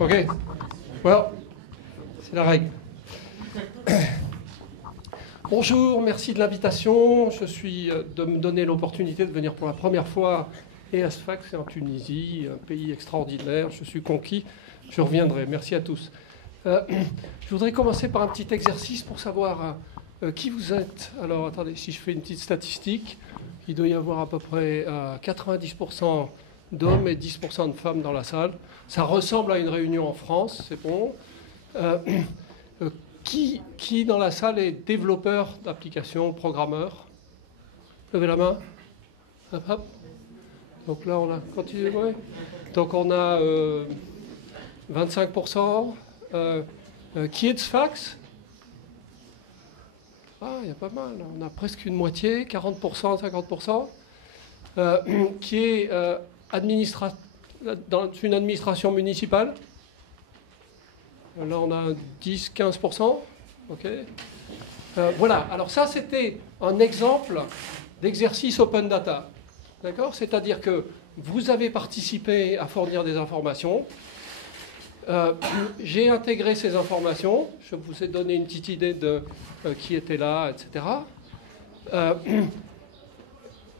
OK. Well, c'est la règle. Bonjour, merci de l'invitation. Je suis de me donner l'opportunité de venir pour la première fois et à Sfax, c'est en Tunisie, un pays extraordinaire. Je suis conquis. Je reviendrai. Merci à tous. Je voudrais commencer par un petit exercice pour savoir qui vous êtes. Alors, attendez, si je fais une petite statistique, il doit y avoir à peu près 90% d'hommes et 10% de femmes dans la salle. Ça ressemble à une réunion en France, c'est bon. Qui dans la salle est développeur d'applications, programmeur? Levez la main. Hop, hop. Donc là, on a continué. Ouais. Donc on a 25%. Qui est de Sfax? Ah, il y a pas mal. On a presque une moitié, 40%, 50%. Qui est dans une administration municipale. Là, on a 10-15%. OK. Voilà. Alors ça, c'était un exemple d'exercice open data. D'accord? C'est-à-dire que vous avez participé à fournir des informations. J'ai intégré ces informations. Je vous ai donné une petite idée de qui était là, etc.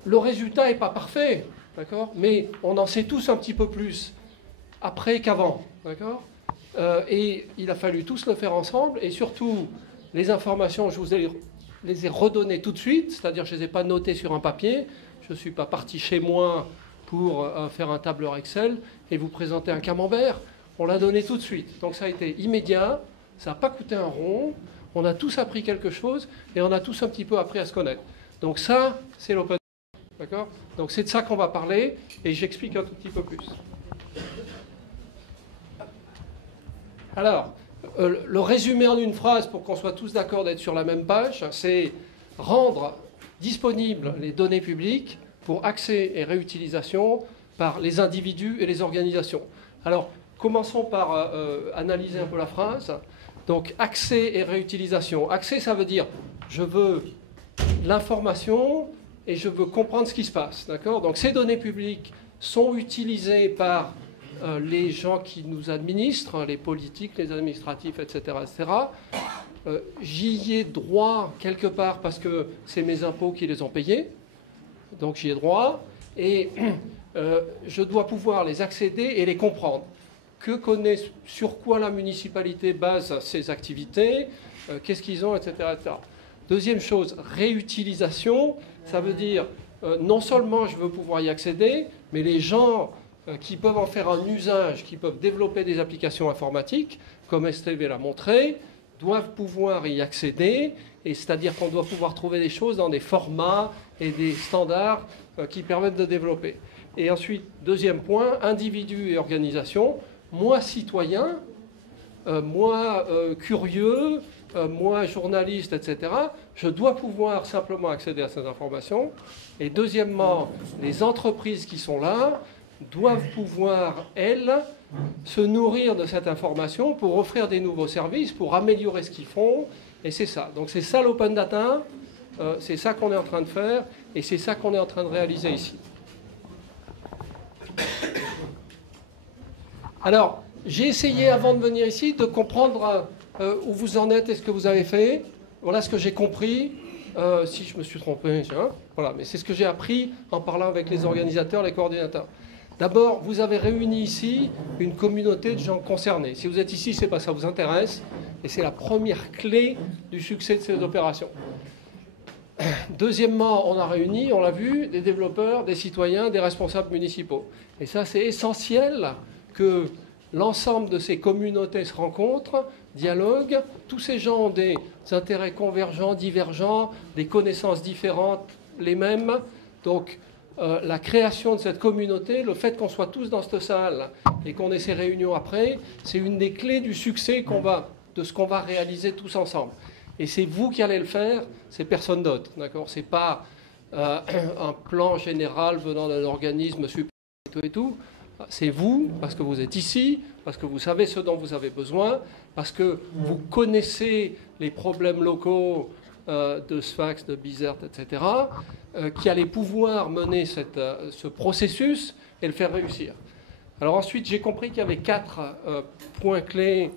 Le résultat n'est pas parfait, d'accord? Mais on en sait tous un petit peu plus après qu'avant, d'accord? Et il a fallu tous le faire ensemble. Et surtout, les informations, je vous les ai redonnées tout de suite, c'est-à-dire je ne les ai pas notées sur un papier. Je ne suis pas parti chez moi pour faire un tableur Excel et vous présenter un camembert. On l'a donné tout de suite. Donc ça a été immédiat, ça n'a pas coûté un rond, on a tous appris quelque chose et on a tous un petit peu appris à se connaître. Donc ça, c'est l'open data. D'accord? Donc c'est de ça qu'on va parler et j'explique un tout petit peu plus. Alors, le résumé en une phrase pour qu'on soit tous d'accord d'être sur la même page, c'est rendre disponibles les données publiques pour accès et réutilisation par les individus et les organisations. Alors, commençons par analyser un peu la phrase. Donc, accès et réutilisation. Accès, ça veut dire je veux l'information et je veux comprendre ce qui se passe. D'accord? Donc, ces données publiques sont utilisées par les gens qui nous administrent, les politiques, les administratifs, etc. etc. J'y ai droit quelque part parce que c'est mes impôts qui les ont payés. Donc, j'y ai droit. Et je dois pouvoir les accéder et les comprendre. Que connaît, sur quoi la municipalité base ses activités, qu'est-ce qu'ils ont, etc., etc. Deuxième chose, réutilisation, ça veut dire non seulement je veux pouvoir y accéder, mais les gens qui peuvent en faire un usage, qui peuvent développer des applications informatiques, comme STV l'a montré, doivent pouvoir y accéder, et c'est-à-dire qu'on doit pouvoir trouver des choses dans des formats et des standards qui permettent de développer. Et ensuite, deuxième point, individus et organisations. Moi, citoyen, moi, curieux, moi, journaliste, etc., je dois pouvoir simplement accéder à ces informations. Et deuxièmement, les entreprises qui sont là doivent pouvoir, elles, se nourrir de cette information pour offrir des nouveaux services, pour améliorer ce qu'ils font. Et c'est ça. Donc c'est ça l'open data, c'est ça qu'on est en train de faire, et c'est ça qu'on est en train de réaliser ici. Alors, j'ai essayé, avant de venir ici, de comprendre où vous en êtes et ce que vous avez fait. Voilà ce que j'ai compris. Si je me suis trompé, voilà, mais c'est ce que j'ai appris en parlant avec les organisateurs, les coordinateurs. D'abord, vous avez réuni ici une communauté de gens concernés. Si vous êtes ici, c'est parce que ça vous intéresse. Et c'est la première clé du succès de ces opérations. Deuxièmement, on a réuni, on l'a vu, des développeurs, des citoyens, des responsables municipaux. Et ça, c'est essentiel que l'ensemble de ces communautés se rencontrent, dialoguent. Tous ces gens ont des intérêts convergents, divergents, des connaissances différentes, les mêmes. Donc, la création de cette communauté, le fait qu'on soit tous dans cette salle et qu'on ait ces réunions après, c'est une des clés du succès de ce qu'on va réaliser tous ensemble. Et c'est vous qui allez le faire, c'est personne d'autre, d'accord? C'est pas un plan général venant d'un organisme super et tout. C'est vous, parce que vous êtes ici, parce que vous savez ce dont vous avez besoin, parce que vous connaissez les problèmes locaux de Sfax, de Bizerte, etc., qui allez pouvoir mener ce processus et le faire réussir. Alors ensuite, j'ai compris qu'il y avait 4 points clés.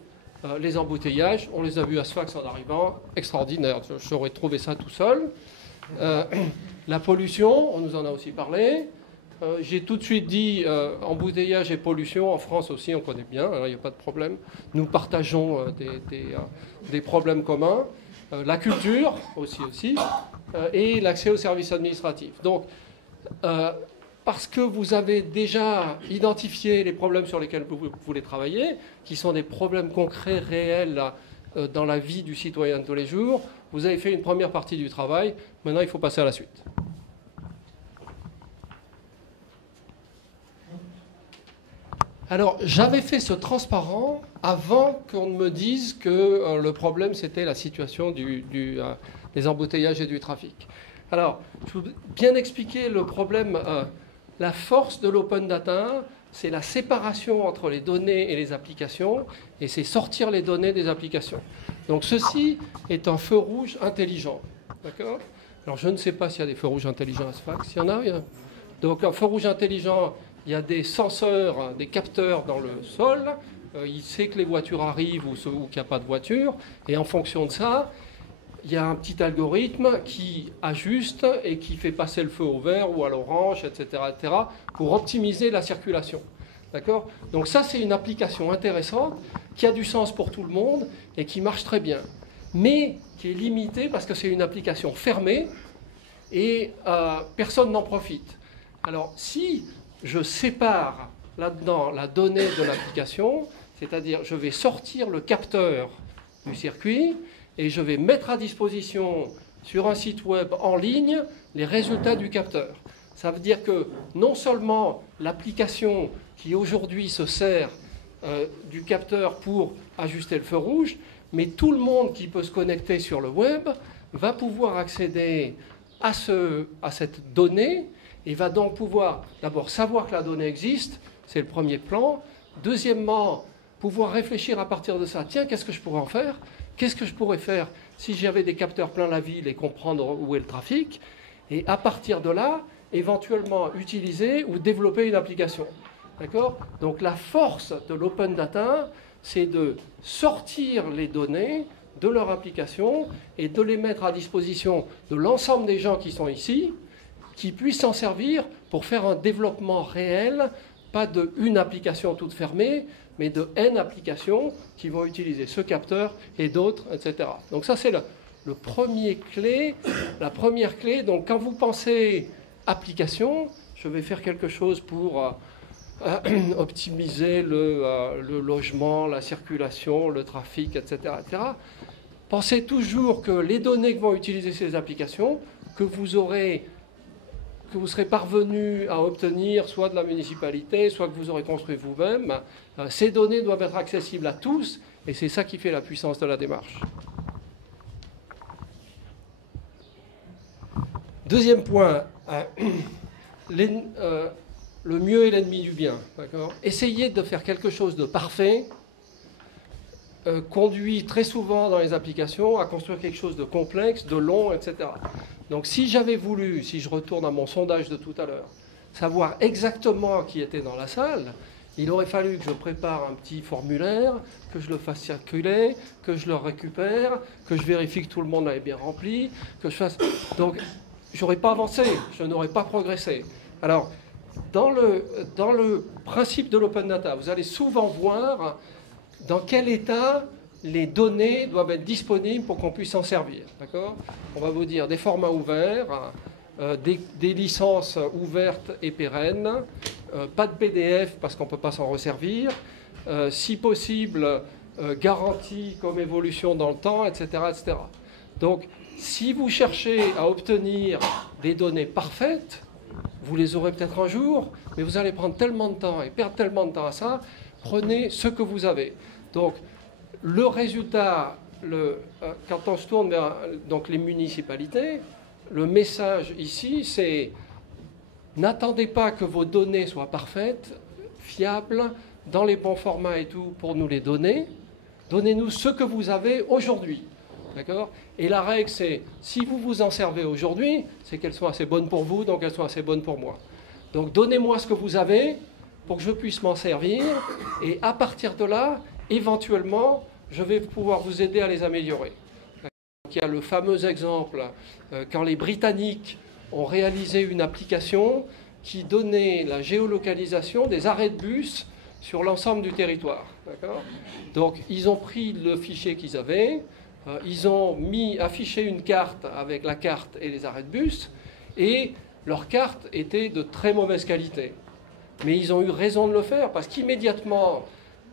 Les embouteillages, on les a vus à Sfax en arrivant, extraordinaire, j'aurais trouvé ça tout seul. La pollution, on nous en a aussi parlé. J'ai tout de suite dit embouteillage et pollution, en France aussi on connaît bien, il n'y a pas de problème. Nous partageons des problèmes communs. La culture aussi et l'accès aux services administratifs. Donc, parce que vous avez déjà identifié les problèmes sur lesquels vous voulez travailler, qui sont des problèmes concrets, réels dans la vie du citoyen de tous les jours, vous avez fait une première partie du travail. Maintenant, il faut passer à la suite. Alors, j'avais fait ce transparent avant qu'on ne me dise que le problème, c'était la situation des embouteillages et du trafic. Alors, je vais bien expliquer le problème. La force de l'open data, c'est la séparation entre les données et les applications, et c'est sortir les données des applications. Donc ceci est un feu rouge intelligent. D'accord ? Alors je ne sais pas s'il y a des feux rouges intelligents à Sfax. Il y en a, rien. Donc un feu rouge intelligent, il y a des senseurs, des capteurs dans le sol. Il sait que les voitures arrivent ou qu'il n'y a pas de voiture. Et en fonction de ça, il y a un petit algorithme qui ajuste et qui fait passer le feu au vert ou à l'orange, etc., pour optimiser la circulation. D'accord ? Donc ça, c'est une application intéressante qui a du sens pour tout le monde et qui marche très bien. Mais qui est limitée parce que c'est une application fermée et personne n'en profite. Alors, si je sépare là-dedans la donnée de l'application, c'est-à-dire je vais sortir le capteur du circuit, et je vais mettre à disposition sur un site web en ligne les résultats du capteur. Ça veut dire que non seulement l'application qui aujourd'hui se sert du capteur pour ajuster le feu rouge, mais tout le monde qui peut se connecter sur le web va pouvoir accéder à cette donnée et va donc pouvoir d'abord savoir que la donnée existe, c'est le premier plan. Deuxièmement, pouvoir réfléchir à partir de ça, tiens, qu'est-ce que je pourrais en faire ? Qu'est-ce que je pourrais faire si j'avais des capteurs plein la ville et comprendre où est le trafic? Et à partir de là, éventuellement utiliser ou développer une application. D'accord? Donc la force de l'open data, c'est de sortir les données de leur application et de les mettre à disposition de l'ensemble des gens qui sont ici, qui puissent s'en servir pour faire un développement réel, pas de une application toute fermée, mais de N applications qui vont utiliser ce capteur et d'autres, etc. Donc ça, c'est le premier clé, la première clé. Donc quand vous pensez application, je vais faire quelque chose pour optimiser le logement, la circulation, le trafic, etc., etc. Pensez toujours que les données que vont utiliser ces applications, que vous serez parvenu à obtenir soit de la municipalité, soit que vous aurez construit vous-même, ces données doivent être accessibles à tous, et c'est ça qui fait la puissance de la démarche. Deuxième point, le mieux est l'ennemi du bien. Essayer de faire quelque chose de parfait conduit très souvent dans les applications à construire quelque chose de complexe, de long, etc. Donc si j'avais voulu, si je retourne à mon sondage de tout à l'heure, savoir exactement qui était dans la salle, il aurait fallu que je prépare un petit formulaire, que je le fasse circuler, que je le récupère, que je vérifie que tout le monde l'avait bien rempli, que je fasse... Donc, je n'aurais pas avancé, je n'aurais pas progressé. Alors, dans le principe de l'open data, vous allez souvent voir dans quel état les données doivent être disponibles pour qu'on puisse s'en servir. D'accord ? On va vous dire des formats ouverts, des licences ouvertes et pérennes, pas de PDF parce qu'on ne peut pas s'en resservir, si possible, garantie comme évolution dans le temps, etc., etc. Donc, si vous cherchez à obtenir des données parfaites, vous les aurez peut-être un jour, mais vous allez prendre tellement de temps et perdre tellement de temps à ça, prenez ce que vous avez. Donc, le résultat, quand on se tourne vers donc, les municipalités, le message ici, c'est n'attendez pas que vos données soient parfaites, fiables, dans les bons formats et tout, pour nous les donner. Donnez-nous ce que vous avez aujourd'hui. D'accord ? Et la règle, c'est, si vous vous en servez aujourd'hui, c'est qu'elles sont assez bonnes pour vous, donc elles sont assez bonnes pour moi. Donc, donnez-moi ce que vous avez, pour que je puisse m'en servir. Et à partir de là, éventuellement, je vais pouvoir vous aider à les améliorer. Donc, il y a le fameux exemple quand les Britanniques ont réalisé une application qui donnait la géolocalisation des arrêts de bus sur l'ensemble du territoire. Donc, ils ont pris le fichier qu'ils avaient, ils ont affiché une carte avec la carte et les arrêts de bus, et leur carte était de très mauvaise qualité. Mais ils ont eu raison de le faire, parce qu'immédiatement,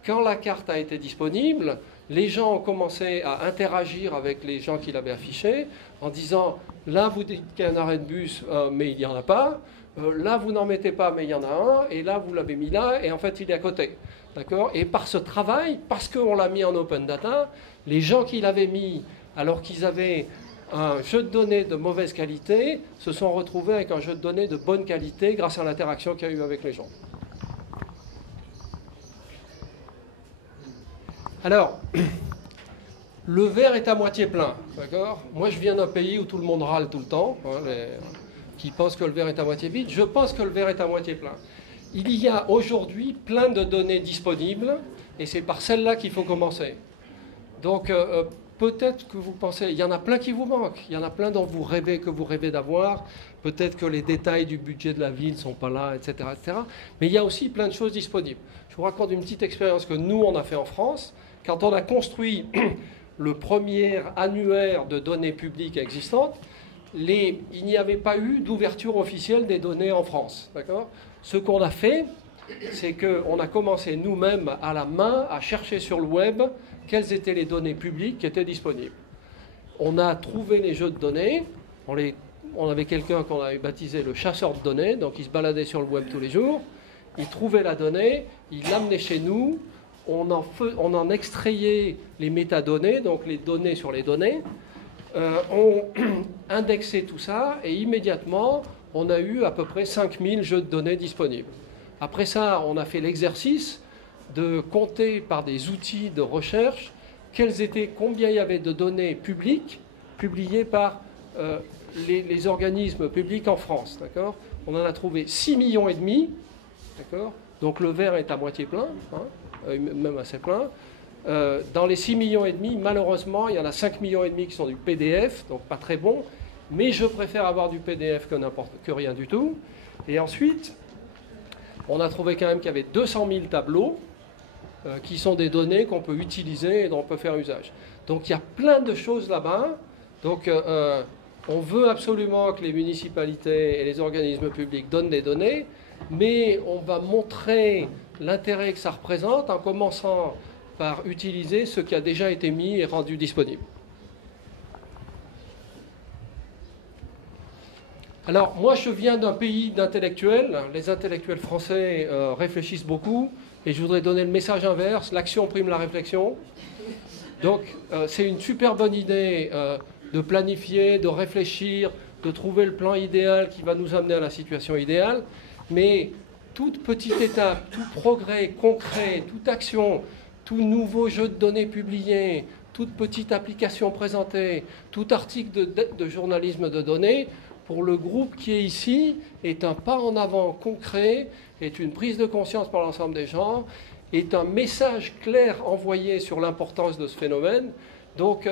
quand la carte a été disponible, les gens ont commencé à interagir avec les gens qui l'avaient affiché, en disant « là, vous dites qu'il y a un arrêt de bus, mais il n'y en a pas ». Là, vous n'en mettez pas, mais il y en a un, et là, vous l'avez mis là, et en fait, il est à côté. D'accord ? Et par ce travail, parce qu'on l'a mis en open data, les gens qui l'avaient mis, alors qu'ils avaient un jeu de données de mauvaise qualité, se sont retrouvés avec un jeu de données de bonne qualité grâce à l'interaction qu'il y a eu avec les gens. Alors, le verre est à moitié plein. D'accord ? Moi, je viens d'un pays où tout le monde râle tout le temps. Qui pense que le verre est à moitié vide, je pense que le verre est à moitié plein. Il y a aujourd'hui plein de données disponibles, et c'est par celles-là qu'il faut commencer. Donc, peut-être que vous pensez, il y en a plein qui vous manquent, il y en a plein dont vous rêvez, que vous rêvez d'avoir, peut-être que les détails du budget de la ville ne sont pas là, etc., etc. Mais il y a aussi plein de choses disponibles. Je vous raconte une petite expérience que nous, on a fait en France. Quand on a construit le premier annuaire de données publiques existantes, il n'y avait pas eu d'ouverture officielle des données en France. D'accord ? Ce qu'on a fait, c'est qu'on a commencé nous-mêmes à la main à chercher sur le web quelles étaient les données publiques qui étaient disponibles. On a trouvé les jeux de données, on avait quelqu'un qu'on avait baptisé le chasseur de données, donc il se baladait sur le web tous les jours, il trouvait la donnée, il l'amenait chez nous, on en extrayait les métadonnées, donc les données sur les données, on indexait tout ça et immédiatement, on a eu à peu près 5000 jeux de données disponibles. Après ça, on a fait l'exercice de compter par des outils de recherche combien il y avait de données publiques publiées par les organismes publics en France. D'accord ? On en a trouvé 6,5 millions. D'accord ? Donc le verre est à moitié plein, hein, même assez plein. Dans les 6,5 millions, malheureusement, il y en a 5,5 millions qui sont du PDF, donc pas très bon, mais je préfère avoir du PDF que rien du tout. Et ensuite, on a trouvé quand même qu'il y avait 200 000 tableaux qui sont des données qu'on peut utiliser et dont on peut faire usage. Donc il y a plein de choses là-bas. Donc on veut absolument que les municipalités et les organismes publics donnent des données, mais on va montrer l'intérêt que ça représente en commençant par utiliser ce qui a déjà été mis et rendu disponible. Alors, moi, je viens d'un pays d'intellectuels. Les intellectuels français réfléchissent beaucoup, et je voudrais donner le message inverse, l'action prime la réflexion. Donc, c'est une super bonne idée de planifier, de réfléchir, de trouver le plan idéal qui va nous amener à la situation idéale, mais toute petite étape, tout progrès concret, toute action, tout nouveau jeu de données publié, toute petite application présentée, tout article de journalisme de données, pour le groupe qui est ici, est un pas en avant concret, est une prise de conscience par l'ensemble des gens, est un message clair envoyé sur l'importance de ce phénomène. Donc,